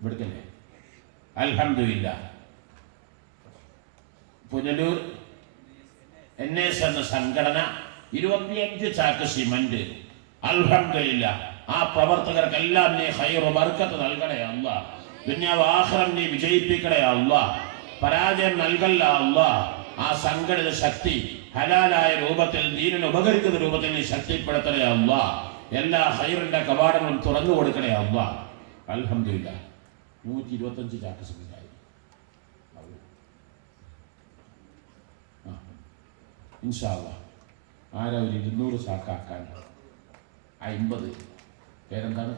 ഇവിടുക്കല്ലേ? അൽഹംദുലില്ലാഹ്. പുനലൂർ NS എന്ന സംഘടന 25 ചാക്ക് സിമന്റ്. അൽഹംദുലില്ലാഹ്. ആ പ്രവർത്തകർക്കെല്ലാം നീ ഖൈറ് ബർക്കത്ത് നൽകണേ അല്ലാഹ്. ദുനിയാവ് ആഖിറം നീ വിജയിപ്പിക്കണേ അല്ലാഹ്. പരാജയം നൽകല്ല അല്ലാഹ്. ആ സംഘടിത ശക്തി ഹലാലായ രൂപത്തിൽ ദീനിന് ഉപകരിക്കുന്ന രൂപത്തിൽ നീ ശക്തിപ്പെടുത്തണേ അല്ലാഹ്. എല്ലാ ഖൈറിന്റെ കവാടങ്ങളും തുറന്നു കൊടുക്കണേ അല്ലാഹ്. അൽഹംദുലില്ലാഹ്. 125 ചാക്ക് സിമന്റ്. ഇൻഷാ അല്ലാഹ്. ആരാ ഒരു 200 ചാക്കാക്കാൻ? 50. പേരെന്താണ്?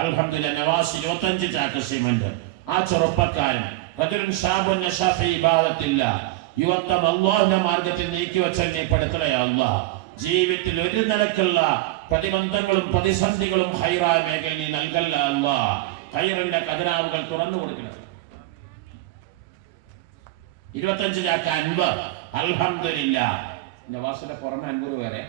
അൽഹംദുലില്ലാഹ്. നവാസ് 25 ചാക്ക് സിമന്റ്. ആ ചെറുപ്പക്കാരൻ റജുലുൻ ശാബുൻ നശഅ ഫീ ഇബാദത്തില്ലാഹ്, യുവത്വം അല്ലാഹുവിന്റെ മാർഗ്ഗത്തിൽ നീക്കി വെച്ചാൽ നീ പെടുത്തണേ അല്ലാഹ്. ജീവിതത്തിൽ ഒരു നിലക്കുള്ള പ്രതിബന്ധങ്ങളും പ്രതിസന്ധികളും ഖൈറായ മേഖലയിൽ നീ നൽകല്ല അല്ലാഹ്. ഖൈറിന്റെ ഖജനാവുകൾ തുറന്നു കൊടുക്കണം. 25 ചാക്ക് അൻവർ. അൽഹംദുലില്ലാഹ്. നവാസിന്റെ പുറമെ അൻവർ വേറെ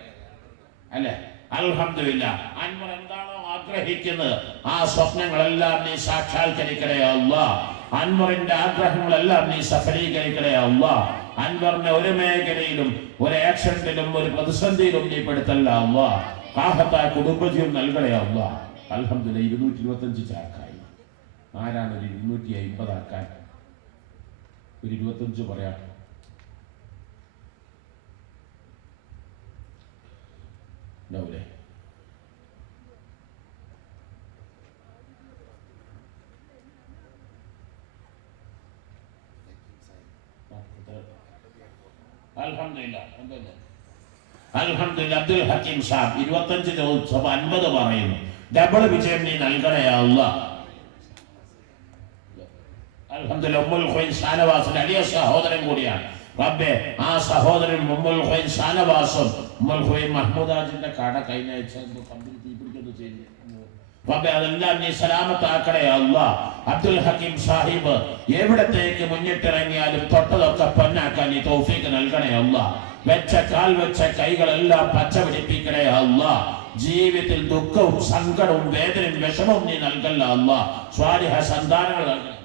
അല്ലേ? അൽഹംദുലില്ലാഹ്. അൻവർ എന്താണോ ആഗ്രഹിക്കുന്നത് ആ സ്വപ്നങ്ങളെല്ലാം നീ സാക്ഷാത്കരിക്കണേ അല്ലാഹ്. അൻവറിന്റെ ആഗ്രഹങ്ങളെല്ലാം നീ സഫലീകരിക്കണേ അല്ലാഹ്. അൻവറിനെ ഒരു മേഖലയിലും ഒരു ആക്സിഡന്റിലും ഒരു പ്രതിസന്ധിയിലും നീ പെടുത്തല്ല അല്ലാഹ്. റാഹത്തായ കുടുംബജീവൻ നൽകണേ അല്ലാഹ്. അൽഹംദുലില്ലാഹ്. 225 ചാക്കായി. ആരാണ് ഒരു 250 ആക്കാൻ? ഒരു 25 പറയാം. ഉണ്ടാവൂലേ? അൽഹംദുലില്ലാഹ്. അൽഹംദുലില്ലാഹ്. അബ്ദുൽ ഹക്കീം സാബ് 25 ചോദിച്ചപ്പോൾ 50 പറയുന്നു. ഡബിൾ വിജയം നീ നൽകണേ അല്ലാഹ്. അൽഹംദുലില്ലാഹ്. ഉമ്മുൽ ഖുവൈൻ ഷാനവാസിന്റെ അലിയ സഹോദരൻ കൂടിയാണ്. റബ്ബേ, ആ സഹോദരൻ ഉമ്മുൽ ഖുവൈൻ ഷാനവാസും ഉമ്മുൽ ഖുവൈൻ മഹ്മൂദാജിന്റെ കട കഴിഞ്ഞ ആഴ്ച കമ്പനി തീപിടിക്കുന്നു ചെയ്തു. റബ്ബേ, അതെല്ലാം നീ സലാമത്താക്കണേ അല്ലാഹ്. അബ്ദുൽ ഹക്കീം സാഹിബ് എവിടത്തേക്ക് മുന്നിട്ടിറങ്ങിയാലും തൊട്ടതൊക്കെ പൊന്നാക്കാൻ നീ തൗഫീഖ് നൽകണേ അല്ലാഹ്. വെച്ച കാൽ വെച്ച കൈകളെല്ലാം പച്ച പിടിപ്പിക്കണേ അല്ലാഹ്. ജീവിതത്തിൽ ദുഃഖവും സങ്കടവും വേദനയും വിഷമവും നീ നൽകല്ല അല്ലാഹ്. സ്വാലിഹ സന്താനങ്ങൾ നൽകണേ.